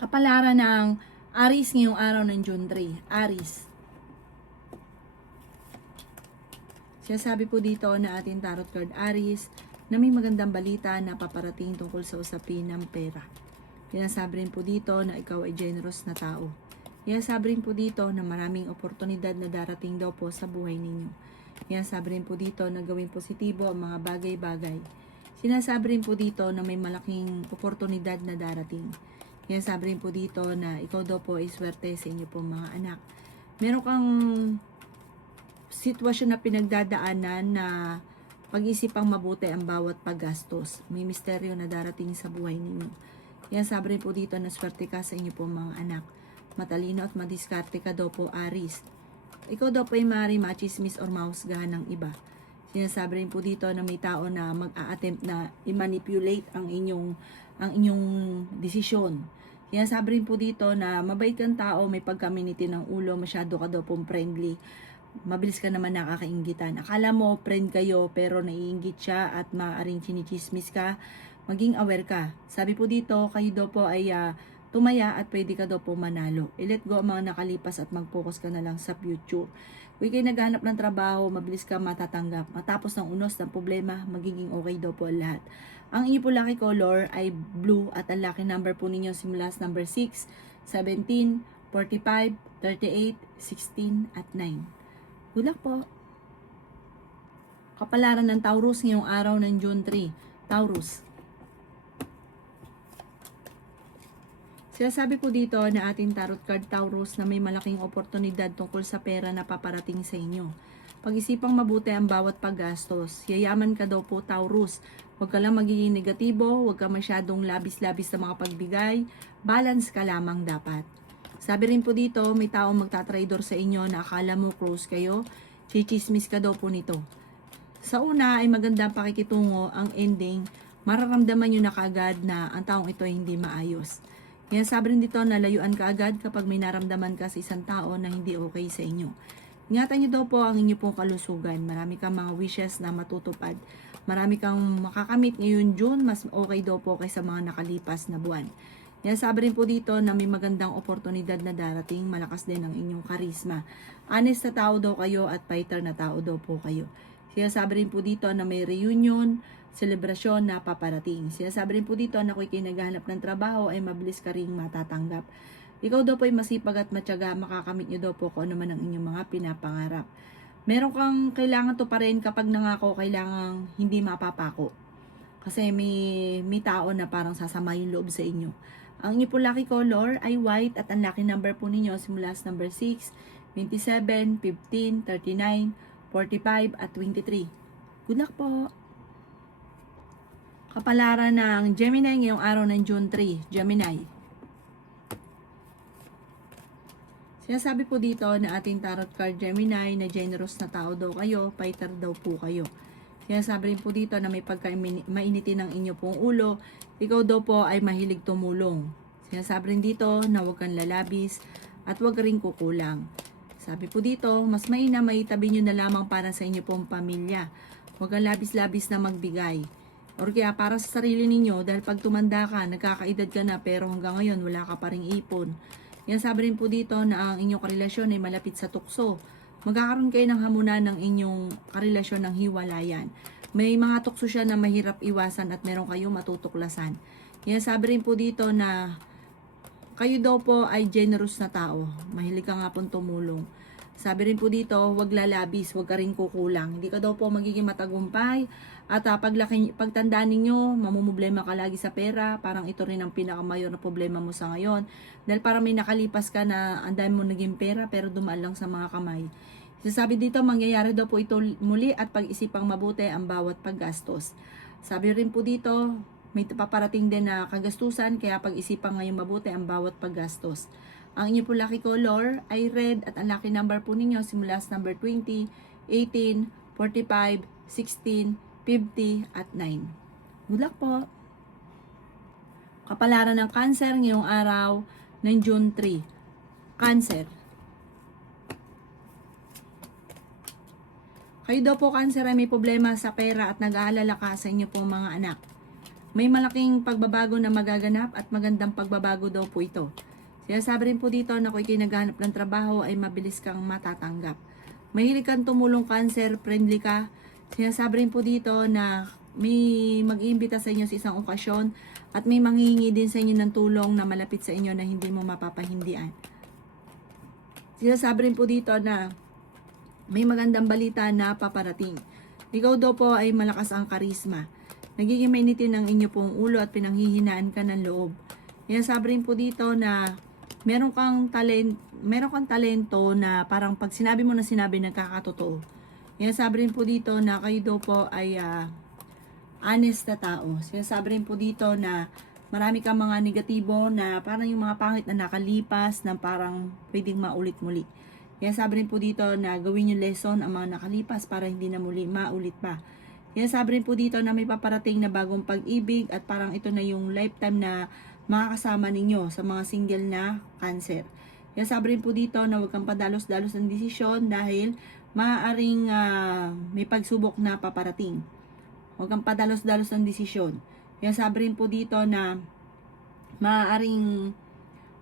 Kapalaran ng Aries ngayong araw ng June 3. Aries. Sinasabi po dito na ating tarot card Aries na may magandang balita na paparating tungkol sa usapin ng pera. Sinasabi rin po dito na ikaw ay generous na tao. Sinasabi rin po dito na maraming oportunidad na darating daw po sa buhay ninyo. Sinasabi rin po dito na gawing positibo ang mga bagay-bagay. Sinasabi rin po dito na may malaking oportunidad na darating. Sinasabi rin po dito na ikaw daw po ay swerte sa inyo po mga anak. Meron kang sitwasyon na pinagdadaanan na pag-isipang mabuti ang bawat paggastos. May misteryo na darating sa buhay ninyo. Sinasabi rin po dito na swerte ka sa inyo po mga anak. Matalino at madiskarte ka daw po Aries. Ikaw daw po ay maaari machismis or mahusgahan ng iba. Sinasabi rin po dito na may tao na mag-a-attempt na i-manipulate ang inyong desisyon. Sinasabi rin po dito na mabait kang tao, may pagkaminiti ng ulo, masyado ka daw pong friendly. Mabilis ka naman nakakainggitan. Akala mo friend kayo pero naiinggit siya at maaaring chinichismis ka. Maging aware ka. Sabi po dito, kayo daw po ay tumaya at pwede ka daw po manalo. I-let go ang mga nakalipas at mag-focus ka na lang sa future. Kung ikay naghanap ng trabaho, mabilis ka matatanggap. Matapos ng unos ng problema, magiging okay daw po lahat. Ang inyo po lucky color ay blue at ang lucky number po ninyo simula sa number 6, 17, 45, 38, 16 at 9. Good luck po! Kapalaran ng Taurus ngayong araw ng June 3. Taurus. Sinasabi po dito na ating tarot card Taurus na may malaking oportunidad tungkol sa pera na paparating sa inyo. Pag-isipang mabuti ang bawat paggastos. Yayaman ka daw po Taurus. Huwag ka lang magiging negatibo, huwag ka masyadong labis-labis sa mga pagbigay. Balance ka lamang dapat. Sabi rin po dito, may taong magtatraidor sa inyo na akala mo close kayo. Chichismis ka daw po nito. Sa una ay magandang pakikitungo, ang ending, mararamdaman nyo na kaagad na ang taong ito ay hindi maayos. Yan sabi rin dito na layuan ka agad kapag may naramdaman ka sa isang tao na hindi okay sa inyo. Ingatan nyo daw po ang inyo pong kalusugan. Marami kang mga wishes na matutupad. Marami kang makakamit ngayon June, mas okay daw po kaysa mga nakalipas na buwan. Yan sabi rin po dito na may magandang oportunidad na darating, malakas din ang inyong karisma. Honest na tao daw kayo at fighter na tao daw po kayo. Sinasabi rin po dito na may reunion, selebrasyon na paparating. Sinasabi rin po dito na kung ikay naghahanap ng trabaho ay mabilis ka ring matatanggap. Ikaw daw po ay masipag at matyaga, makakamit nyo daw po kung ano man ang inyong mga pinapangarap. Meron kang kailangan to pa rin kapag nangako, kailangan hindi mapapako. Kasi may tao na parang sasama yung loob sa inyo. Ang inyo po lucky color ay white at ang lucky number po ninyo simula sa number 6, 27, 15, 39, 45 at 23. Good luck po! Kapalaran ng Gemini ngayong araw ng June 3. Gemini. Sinasabi po dito na ating tarot card Gemini na generous na tao daw kayo, fighter daw po kayo. Sinasabi rin po dito na may pagka-mainitin ng inyo pong ulo, ikaw daw po ay mahilig tumulong. Sinasabi rin dito na huwag kang lalabis at huwag rin kukulang. Sabi po dito, mas mainam maitabi nyo na lamang para sa inyo pong pamilya. Huwag kang labis-labis na magbigay. Or kaya para sa sarili ninyo, dahil pag tumanda ka, nagkakaedad ka na pero hanggang ngayon wala ka pa ring ipon. Yan sabi rin po dito na ang inyong karelasyon ay malapit sa tukso. Magkakaroon kayo ng hamunan ng inyong karelasyon ng hiwalayan. May mga tukso siya na mahirap iwasan at meron kayong matutuklasan. Yan sabi rin po dito na kayo daw po ay generous na tao. Mahilig ka nga pong tumulong. Sabi rin po dito, huwag lalabis, huwag ka rin kukulang. Hindi ka daw po magiging matagumpay. At pagtandaan ninyo, mamumblema ka lagi sa pera. Parang ito rin ang pinakamayor na problema mo sa ngayon. Dahil parang may nakalipas ka na ang dami mo naging pera pero dumaan lang sa mga kamay. Sabi dito, mangyayari daw po ito muli at pag-isipang mabuti ang bawat paggastos. Sabi rin po dito, may paparating din na kagastusan kaya pag-isipan ngayon mabuti ang bawat paggastos. Ang inyo po lucky color ay red at ang lucky number po ninyo simula sa number 20, 18, 45, 16, 50 at 9. Good luck po! Kapalaran ng Cancer ngayong araw ng June 3. Cancer. Kayo daw po Cancer ay may problema sa pera at nag-aalala ka sa inyo pong mga anak. May malaking pagbabago na magaganap at magandang pagbabago daw po ito. Sinasabi rin po dito na kung ikay naghahanap ng trabaho ay mabilis kang matatanggap. Mahilig kang tumulong, Cancer, friendly ka. Sinasabi rin po dito na may mag-iimbita sa inyo sa isang okasyon at may manghihingi din sa inyo ng tulong na malapit sa inyo na hindi mo mapapahindian. Sinasabi rin po dito na may magandang balita na paparating. Ikaw daw po ay malakas ang karisma. Nagiging mainitin ang inyo pong ulo at pinanghihinaan ka ng loob. Sinasabi rin po dito na meron kang talento na parang pag sinabi mo na sinabi nagkakatotoo. Sinasabi rin po dito na kayo daw po ay honest na tao. Sinasabi rin po dito na marami kang mga negatibo na parang yung mga pangit na nakalipas na parang pwedeng maulit muli. Sinasabi rin po dito na gawin yung lesson ang mga nakalipas para hindi na muli maulit pa. Sinasabi rin po dito na may paparating na bagong pag-ibig at parang ito na yung lifetime na makakasama ninyo sa mga single na Cancer. Sinasabi rin po dito na huwag kang padalos-dalos ng desisyon dahil maaaring may pagsubok na paparating. Huwag kang padalos-dalos ng desisyon. Sinasabi rin po dito na maaaring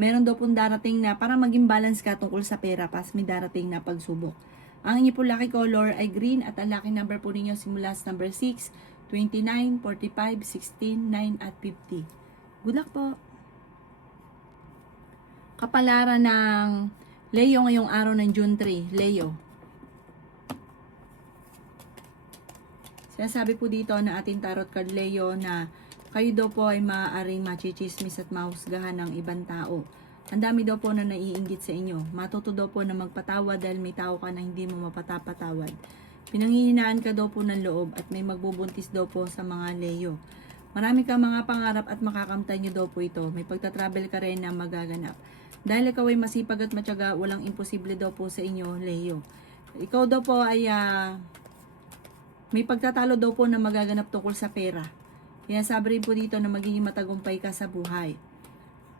meron daw pong darating na para maging balance ka tungkol sa pera pas may darating na pagsubok. Ang inyo po lucky color ay green at ang lucky number po ninyo simula sa number 6, 29, 45, 16, 9 at 50. Good luck po! Kapalaran ng Leo ngayong araw ng June 3. Leo. Sinasabi po dito na ating tarot card Leo na kayo daw po ay maaaring machichismis at mahusgahan ng ibang tao. Ang dami daw po na naiinggit sa inyo. Matuto daw po na magpatawad dahil may tao ka na hindi mo mapatapatawad. Pinanghihinaan ka daw po ng loob at may magbubuntis daw po sa mga Leo. Marami kang mga pangarap at makakamtan nyo daw po ito. May pagta-travel ka rin na magaganap. Dahil ikaw ay masipag at matyaga, walang imposible daw po sa inyo, Leo. Ikaw daw po ay may pagtatalo daw po na magaganap tungkol sa pera. Kaya sabi rin po dito na magiging matagumpay ka sa buhay.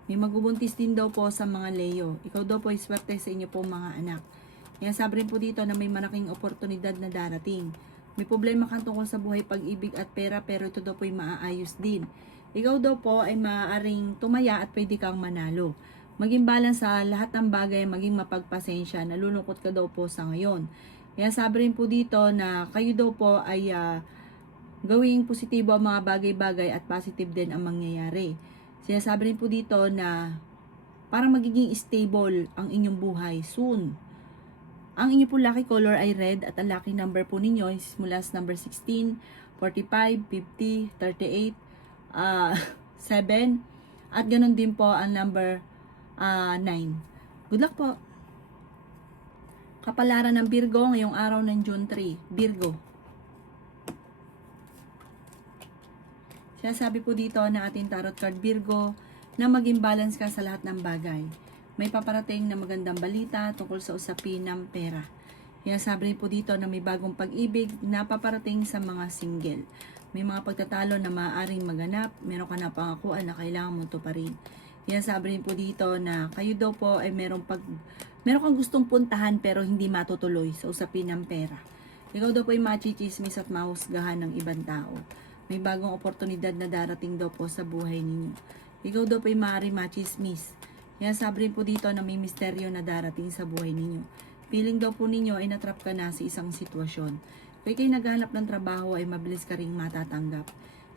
May magbubuntis din daw po sa mga Leo. Ikaw daw po ay swerte sa inyo po mga anak. Kaya sabi rin po dito na may malaking oportunidad na darating. May problema kang tungkol sa buhay, pag-ibig at pera pero ito daw po ay maaayos din. Ikaw daw po ay maaaring tumaya at pwede kang manalo. Maging balance sa lahat ng bagay, maging mapagpasensya. Nalulungkot ka daw po sa ngayon. Kaya sabi rin po dito na kayo daw po ay gawing positibo ang mga bagay-bagay at positive din ang mangyayari. Sinasabi rin po dito na parang magiging stable ang inyong buhay soon. Ang inyong po lucky color ay red at ang lucky number po ninyo is mula sa number 16, 45, 50, 38, 7 at ganun din po ang number 9. Good luck po! Kapalaran ng Virgo ngayong araw ng June 3. Virgo. Sinasabi po dito na ating tarot card Virgo na maging balance ka sa lahat ng bagay. May paparating na magandang balita tungkol sa usapin ng pera. Sinasabi rin po dito na may bagong pag-ibig na paparating sa mga single. May mga pagtatalo na maaaring maganap, meron ka na pangakuan na kailangan mo tuparin. Sinasabi rin po dito na kayo daw po ay meron kang gustong puntahan pero hindi matutuloy sa usapin ng pera. Ikaw daw po ay machichismis at mahusgahan ng ibang tao. May bagong oportunidad na darating daw po sa buhay ninyo. Ikaw daw po ay maaaring machismis. Kaya sabi rin po dito na may misteryo na darating sa buhay ninyo. Feeling daw po ninyo ay natrap ka na sa isang sitwasyon. Kaya kayo naghahanap ng trabaho ay mabilis ka rin matatanggap.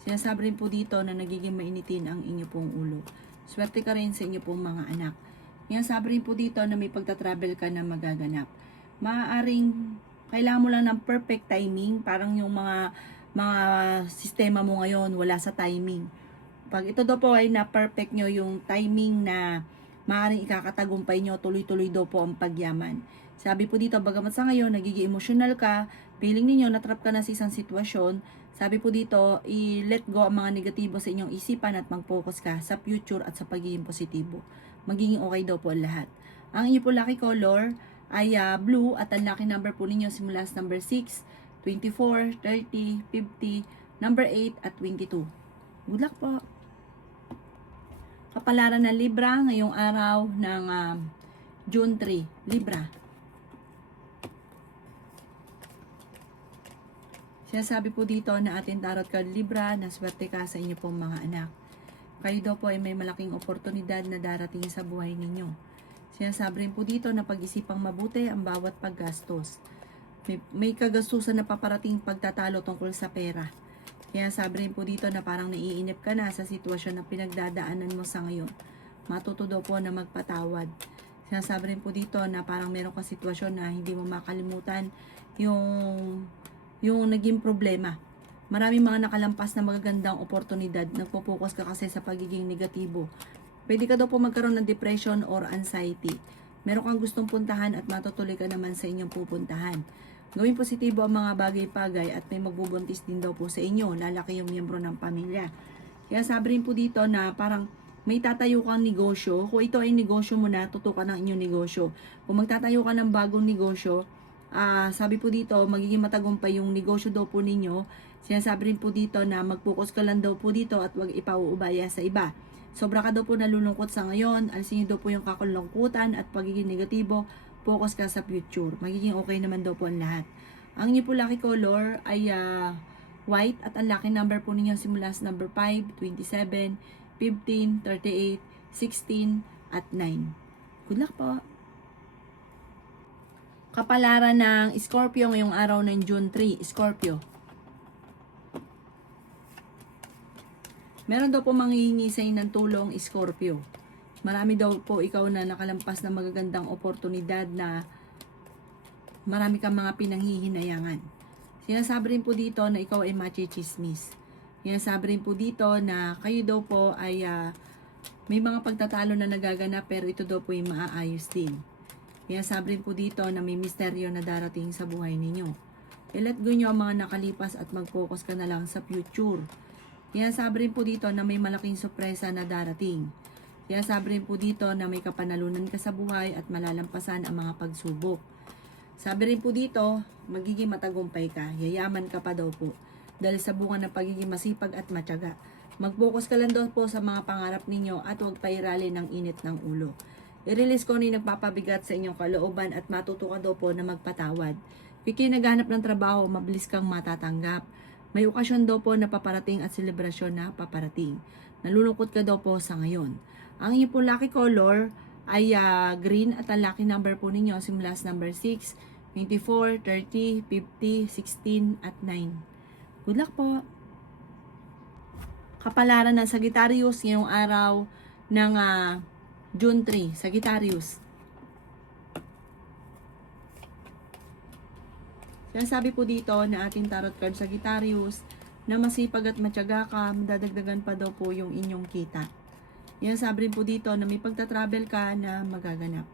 Sinasabi rin po dito na nagiging mainitin ang inyo pong ulo. Swerte ka rin sa inyo pong mga anak. Kaya sabi rin po dito na may pagta-travel ka na magaganap. Maaaring kailangan mo lang ng perfect timing, parang yung mga sistema mo ngayon wala sa timing. Pag ito daw po ay na-perfect nyo yung timing na maaaring ikakatagumpay nyo, tuloy-tuloy daw po ang pagyaman. Sabi po dito, bagamat sa ngayon, nagiging emotional ka, feeling ninyo, natrap ka na sa isang sitwasyon, sabi po dito, i-let go ang mga negatibo sa inyong isipan at mag-focus ka sa future at sa pagiging positibo. Magiging okay daw po ang lahat. Ang inyo po lucky color ay blue at ang lucky number po ninyo simula sa number 6, 24, 30, 50, number 8 at 22. Good luck po! Kapalaran ng Libra ngayong araw ng June 3. Libra. Sinasabi po dito na ating tarot card Libra na swerte ka sa inyo pong mga anak. Kayo daw po ay may malaking oportunidad na darating sa buhay ninyo. Sinasabi rin po dito na pag-isipang mabuti ang bawat paggastos. May kagastusan na paparating pagtatalo tungkol sa pera. Kaya sabi rin po dito na parang naiinip ka na sa sitwasyon na pinagdadaanan mo sa ngayon. Matuto daw po na magpatawad. Sinasabi rin po dito na parang meron ka sitwasyon na hindi mo makalimutan yung naging problema. Maraming mga nakalampas na magagandang oportunidad. Nagpo-focus ka kasi sa pagiging negatibo. Pwede ka daw po magkaroon ng depression or anxiety. Meron kang gustong puntahan at matutuloy ka naman sa inyong pupuntahan. Gawing positibo ang mga bagay-bagay at may magbubuntis din daw po sa inyo. Lalaki yung miyembro ng pamilya. Kaya sabi rin po dito na parang may tatayo kang negosyo. Kung ito ay negosyo mo na, tutukan ng inyong negosyo. Kung magtatayo ka ng bagong negosyo, sabi po dito, magiging matagumpay yung negosyo daw po ninyo. Sinasabi rin po dito na mag-focus ka lang daw po dito at huwag ipauubaya sa iba. Sobra ka daw po nalulungkot sa ngayon, alisin niyo daw po yung kakalungkutan at pagiging negatibo, focus ka sa future. Magiging okay naman daw po ang lahat. Ang inyo po lucky color ay white at ang lucky number po ninyo simula sa number 5, 27, 15, 38, 16 at 9. Good luck po! Kapalaran ng Scorpio ngayong araw ng June 3, Scorpio. Meron daw po manghihingi sa ng tulong, Scorpio. Marami daw po ikaw na nakalampas na magagandang oportunidad na marami kang mga pinanghihinayangan. Sinasabi rin po dito na ikaw ay machichismis. Sinasabi rin po dito na kayo daw po ay may mga pagtatalo na nagaganap pero ito daw po ay maaayos din. Sinasabi rin po dito na may misteryo na darating sa buhay ninyo. I-let go nyo ang mga nakalipas at mag-focus ka na lang sa future. Sinasabi rin po dito na may malaking sorpresa na darating. Sinasabi rin po dito na may kapanalunan ka sa buhay at malalampasan ang mga pagsubok. Sabi rin po dito, magiging matagumpay ka, yayaman ka pa daw po. Dahil sa bunga ng pagiging masipag at matyaga. Mag-focus ka lang daw po sa mga pangarap ninyo at huwag pairali ng init ng ulo. I-release ko na yung nagpapabigat sa inyong kalooban at matuto ka daw po na magpatawad. Piki naghanap ng trabaho, mabilis kang matatanggap. May okasyon daw po na paparating at selebrasyon na paparating. Nalulungkot ka daw po sa ngayon. Ang inyong po lucky color ay green at ang lucky number po ninyo simula sa number 6, 24, 30, 50, 16 at 9. Good luck po! Kapalaran ng Sagittarius ngayong araw ng June 3, Sagittarius. Sinasabi po dito na ating tarot card Sagittarius na masipag at matyaga ka, madadagdagan pa daw po yung inyong kita. Sinasabi rin po dito na may pagta-travel ka na magaganap.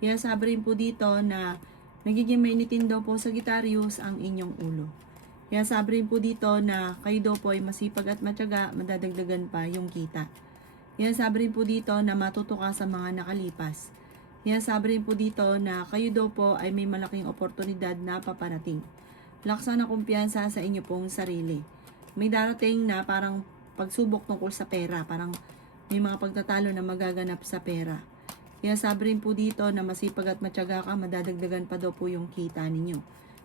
Sinasabi rin po dito na nagiging mainitin daw po Sagittarius ang inyong ulo. Sinasabi rin po dito na kayo daw po ay masipag at matyaga, madadagdagan pa yung kita. Sinasabi rin po dito na matuto ka sa mga nakalipas. Sinasabi rin po dito na kayo daw po ay may malaking oportunidad na paparating. Laksan na kumpiyansa sa inyo pong sarili. May darating na parang pagsubok tungkol sa pera. Parang may mga pagtatalo na magaganap sa pera. Sinasabi rin po dito na masipag at matyaga ka, madadagdagan pa daw po yung kita ninyo.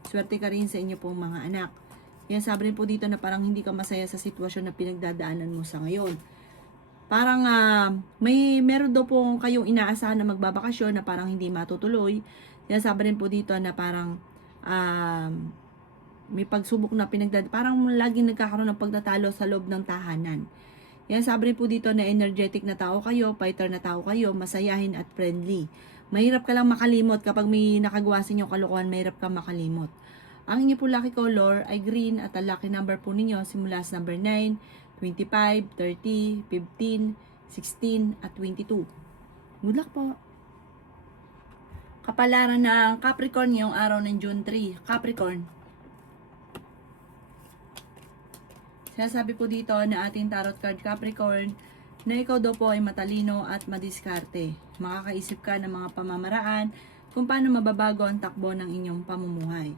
Swerte ka rin sa inyo pong mga anak. Sinasabi rin po dito na parang hindi ka masaya sa sitwasyon na pinagdadaanan mo sa ngayon. Parang meron daw po kayong inaasahan na magbabakasyon na parang hindi matutuloy. Sinasabi rin po dito na parang may pagsubok na parang laging nagkakaroon ng pagtatalo sa loob ng tahanan. Sinasabi rin po dito na energetic na tao kayo, fighter na tao kayo, masayahin at friendly. Mahirap ka lang makalimot kapag may nakagawa sa inyong kalokohan, mahirap ka makalimot. Ang inyo po lucky color ay green at ang lucky number po ninyo simula sa number 9, 25, 30, 15, 16, at 22. Good luck po! Kapalaran ng Capricorn ngayong araw ng June 3. Capricorn. Sinasabi po dito na ating tarot card Capricorn na ikaw daw po ay matalino at madiskarte. Makakaisip ka ng mga pamamaraan kung paano mababago ang takbo ng inyong pamumuhay.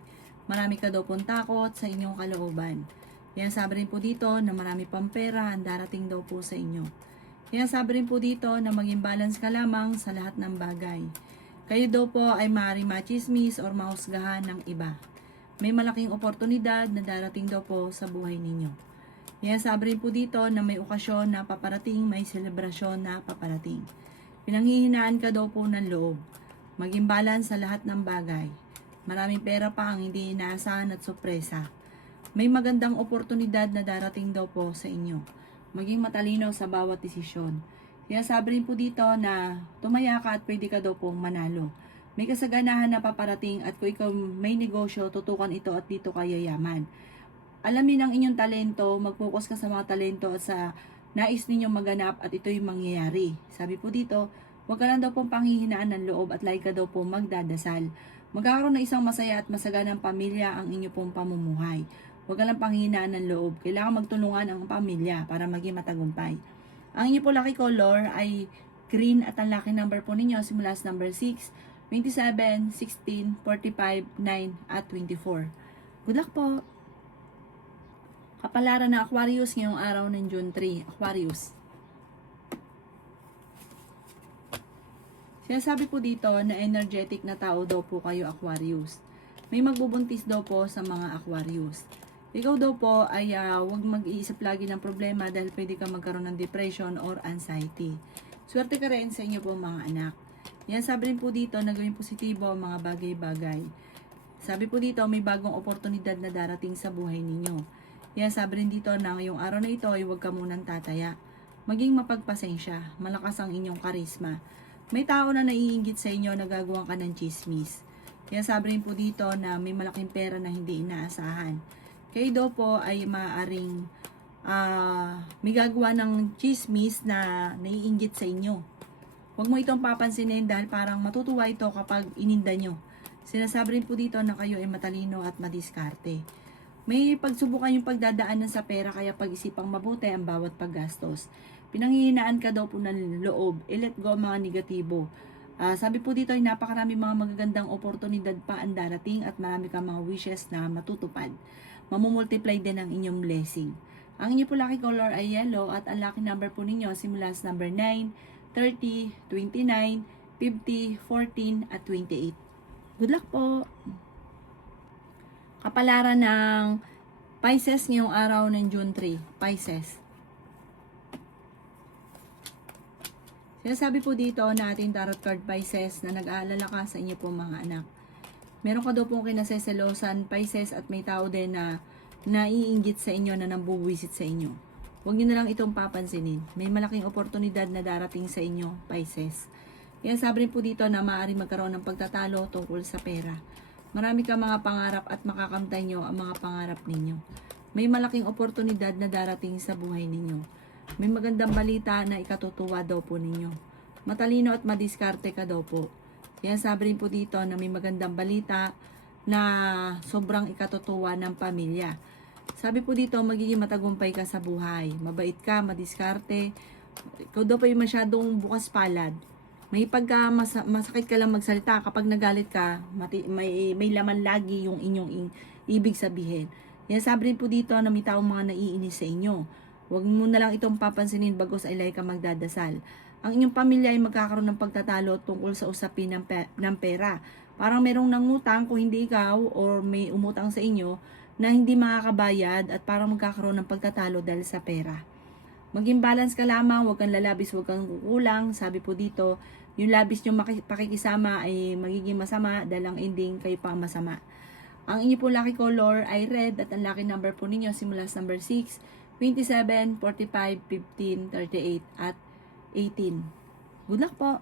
Marami ka daw pong takot sa inyong kalooban. Sabi rin po dito na marami pang pera ang darating daw po sa inyo. Sabi rin po dito na maging balance ka lamang sa lahat ng bagay. Kayo daw po ay maaaring machismis or mahusgahan ng iba. May malaking oportunidad na darating daw po sa buhay ninyo. Yan, sabi rin po dito na may okasyon na paparating, may selebrasyon na paparating. Pinanghihinaan ka daw po ng loob. Maging balance sa lahat ng bagay. Maraming pera pa ang hindi inaasahan at sorpresa. May magandang oportunidad na darating daw po sa inyo. Maging matalino sa bawat desisyon. Kaya sabi rin po dito na tumaya ka at pwede ka daw pong manalo. May kasaganahan na paparating at kung ikaw may negosyo, tutukan ito at dito ka yayaman. Alamin ang inyong talento, mag-focus ka sa mga talento at sa nais ninyong maganap at ito'y mangyayari. Sabi po dito, huwag ka lang daw pong panghihinaan ng loob at lagi ka daw pong magdadasal. Magkakaroon ng isang masaya at masaganang pamilya ang inyo pong pamumuhay. Huwag ka lang panghihinaan ng loob. Kailangan magtulungan ang pamilya para maging matagumpay. Ang inyo po lucky color ay green at ang lucky number po ninyo simula sa number 6, 27, 16, 45, 9, at 24. Good luck po! Kapalaran ng Aquarius ngayong araw ng June 3. Aquarius. Sinasabi po dito na energetic na tao daw po kayo, Aquarius. May magbubuntis daw po sa mga Aquarius. Ikaw daw po ay huwag mag-iisip lagi ng problema dahil pwede ka magkaroon ng depression or anxiety. Swerte ka rin sa inyo po mga anak. Yan, sabi rin po dito na gawing positibo ang mga bagay-bagay. Sabi po dito, may bagong oportunidad na darating sa buhay ninyo. Yan, sabi rin dito na ngayong araw na ito ay huwag ka munang tataya. Maging mapagpasensya, malakas ang inyong karisma. May tao na naiinggit sa inyo na gagawa ka ng chismis. Yan, sabi rin po dito na may malaking pera na hindi inaasahan. Kayo daw po ay maaaring may gagawa ng chismis na naiinggit sa inyo. Huwag mo itong papansinin dahil parang matutuwa ito kapag ininda nyo. Sinasabi rin po dito na kayo ay matalino at madiskarte. May pagsubukan yung pagdadaanan sa pera kaya pag-isipang mabuti ang bawat paggastos. Pinanghihinaan ka daw po ng loob. I-let go ang mga negatibo. Sabi po dito ay napakarami mga magagandang oportunidad pa ang darating at marami kang mga wishes na matutupad. Mamumultiply din ang inyong blessing. Ang inyo po lucky color ay yellow at ang lucky number po ninyo simula sa number 9, 30, 29, 50, 14, at 28. Good luck po! Kapalaran ng Pisces ngayong araw ng June 3. Pisces. Sinasabi po dito na ating tarot card Pisces na nag-aalala ka sa inyo po mga anak. Meron ka daw pong kinaseselosan Pisces at may tao din na naiinggit sa inyo na nambubuwisit sa inyo. Huwag niyo na lang itong papansinin. May malaking oportunidad na darating sa inyo, Pisces. Kaya sabi rin po dito na maaaring magkaroon ng pagtatalo tungkol sa pera. Marami ka mga pangarap at makakamtay nyo ang mga pangarap ninyo. May malaking oportunidad na darating sa buhay ninyo. May magandang balita na ikatutuwa daw po ninyo. Matalino at madiskarte ka daw po. Kaya sabi rin po dito na may magandang balita na sobrang ikatutuwa ng pamilya. Sabi po dito, magiging matagumpay ka sa buhay. Mabait ka, madiskarte. Ikaw daw pa yung masyadong bukas palad. May pagka masakit ka lang magsalita. Kapag nagalit ka, may laman lagi yung inyong ibig sabihin. Yan, sabi rin po dito na may taong mga naiinis sa inyo. Huwag mo na lang itong papansinin bagos ay ka magdadasal. Ang inyong pamilya ay magkakaroon ng pagtatalo tungkol sa usapin ng pera. Parang merong nangutang kung hindi ikaw or may umutang sa inyo na hindi makakabayad at parang magkakaroon ng pagtatalo dahil sa pera. Maging balance ka lamang, huwag kang lalabis, huwag kang kukulang. Sabi po dito, yung labis nyo pakikisama ay magiging masama dahil ang ending kayo pa masama. Ang inyo po lucky color ay red at ang lucky number po ninyo simula sa number 6, 27, 45, 15, 38, at 18. Good luck po!